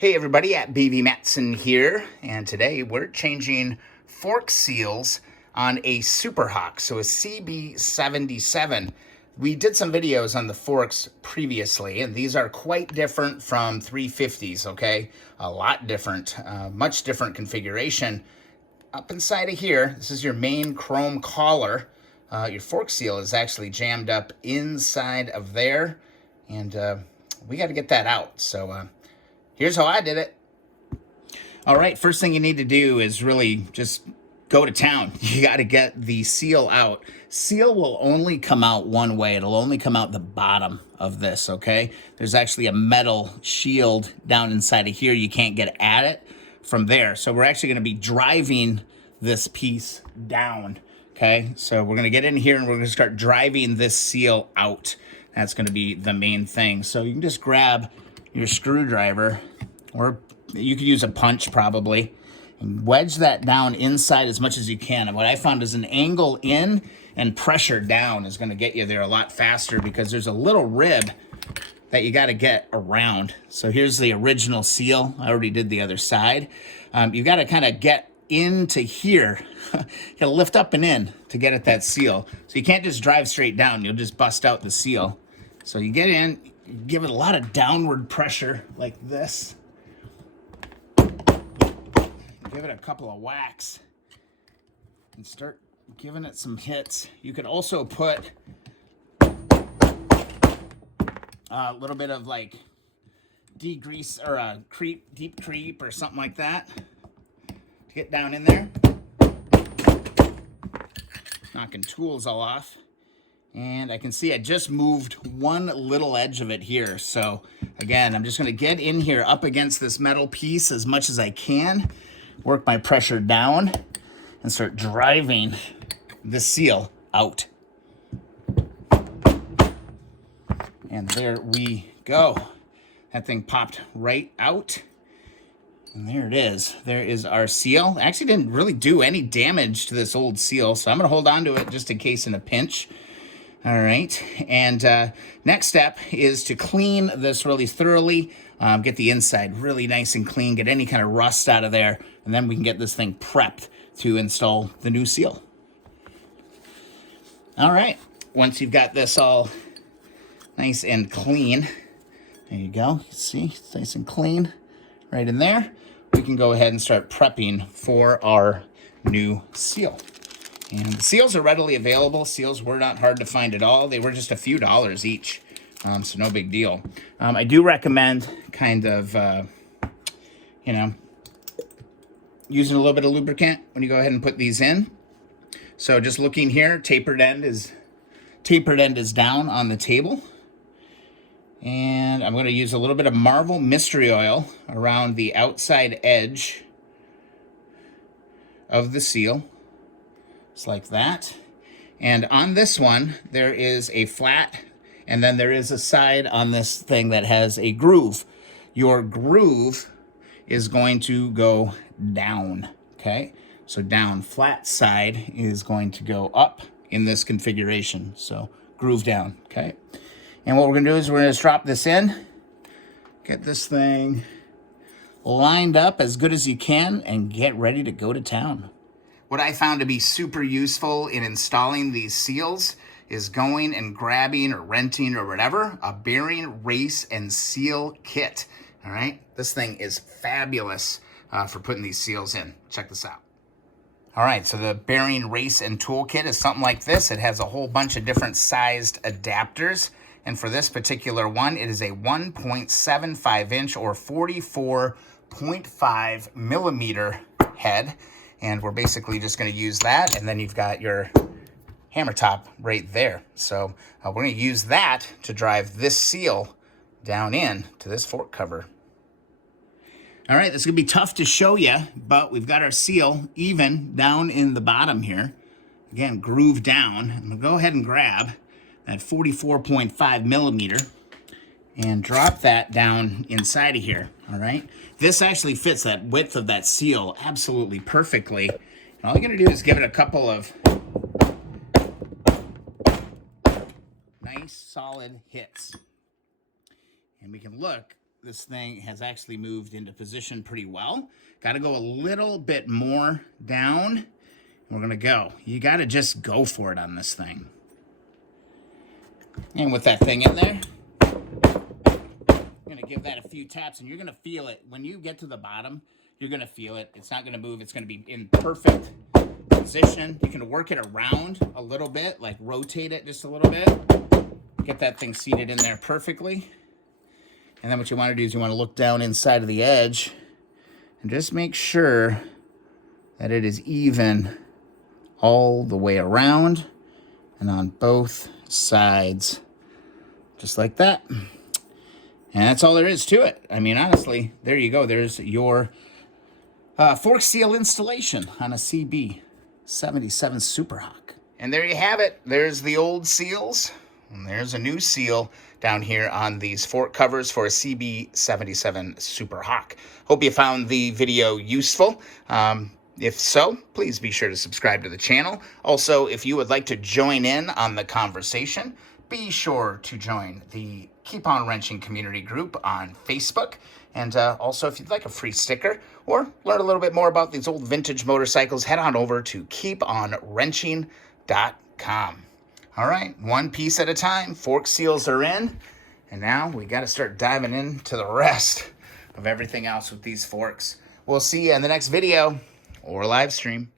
Hey everybody, at BV Matson here, and today we're changing fork seals on a Super Hawk, so a CB77. We did some videos on the forks previously, and these are quite different from 350s, okay? A lot different, much different configuration. Up inside of here, this is your main chrome collar. Your fork seal is actually jammed up inside of there, and we got to get that out, so here's how I did it. All right, first thing you need to do is really just go to town. You got to get the seal out. Seal will only come out one way. It'll only come out the bottom of this, okay? There's actually a metal shield down inside of here. You can't get at it from there. So we're actually going to be driving this piece down, okay? So we're going to get in here and we're going to start driving this seal out. That's going to be the main thing. So you can just grab your screwdriver, or you could use a punch probably, and wedge that down inside as much as you can. And what I found is an angle in and pressure down is going to get you there a lot faster, because there's a little rib that you got to get around. So here's the original seal. I already did the other side. You got to kind of get into here. You got to lift up and in to get at that seal. So you can't just drive straight down. You'll just bust out the seal. So you get in, give it a lot of downward pressure like this. Give it a couple of whacks and start giving it some hits. You could also put a little bit of like degrease or a deep creep or something like that to get down in there. Knocking tools all off. And I can see I just moved one little edge of it here. So again, I'm just going to get in here up against this metal piece as much as I can, work my pressure down, and start driving the seal out. And there we go. That thing popped right out. And there it is. There is our seal. I actually didn't really do any damage to this old seal, so I'm going to hold on to it just in case in a pinch. All right, and next step is to clean this really thoroughly, get the inside really nice and clean, get any kind of rust out of there, and then we can get this thing prepped to install the new seal. All right, once you've got this all nice and clean, there you go, you see, it's nice and clean right in there, we can go ahead and start prepping for our new seal. And the seals are readily available. Seals were not hard to find at all. They were just a few dollars each, so no big deal. I do recommend kind of, using a little bit of lubricant when you go ahead and put these in. So just looking here, tapered end is down on the table. And I'm going to use a little bit of Marvel Mystery Oil around the outside edge of the seal. Like that. And on this one, there is a flat, and then there is a side on this thing that has a groove. Your groove is going to go down, okay? So down, flat side is going to go up in this configuration. So groove down, okay? And what we're gonna do is we're gonna drop this in, get this thing lined up as good as you can, and get ready to go to town. What I found to be super useful in installing these seals is going and grabbing or renting or whatever a bearing, race, and seal kit. All right, this thing is fabulous for putting these seals in. Check this out. All right, so the bearing, race, and tool kit is something like this. It has a whole bunch of different sized adapters. And for this particular one, it is a 1.75 inch or 44.5 millimeter head. And we're basically just going to use that, and then you've got your hammer top right there. So we're going to use that to drive this seal down in to this fork cover. All right, this is going to be tough to show you, but we've got our seal even down in the bottom here. Again, groove down. I'm going to go ahead and grab that 44.5 millimeter and drop that down inside of here, all right? This actually fits that width of that seal absolutely perfectly. And all you're gonna do is give it a couple of nice, solid hits. And we can look this thing has actually moved into position pretty well. Got to go a little bit more down. We're going to go. You got to just go for it on this thing. And with that thing in there, you're going to give that a few taps, and you're going to feel it. When you get to the bottom, you're going to feel it. It's not going to move. It's going to be in perfect position. You can work it around a little bit, like rotate it just a little bit. Get that thing seated in there perfectly. And then what you want to do is you want to look down inside of the edge and just make sure that it is even all the way around and on both sides, just like that. And that's all there is to it. I mean, honestly, there you go. There's your fork seal installation on a CB77 Super Hawk. And there you have it. There's the old seals, and there's a new seal down here on these fork covers for a CB77 Super Hawk. Hope you found the video useful. If so, please be sure to subscribe to the channel. Also, if you would like to join in on the conversation, be sure to join the Keep On Wrenching community group on Facebook. And also, if you'd like a free sticker or learn a little bit more about these old vintage motorcycles, head on over to keeponwrenching.com. All right, one piece at a time. Fork seals are in. And now we got to start diving into the rest of everything else with these forks. We'll see you in the next video or live stream.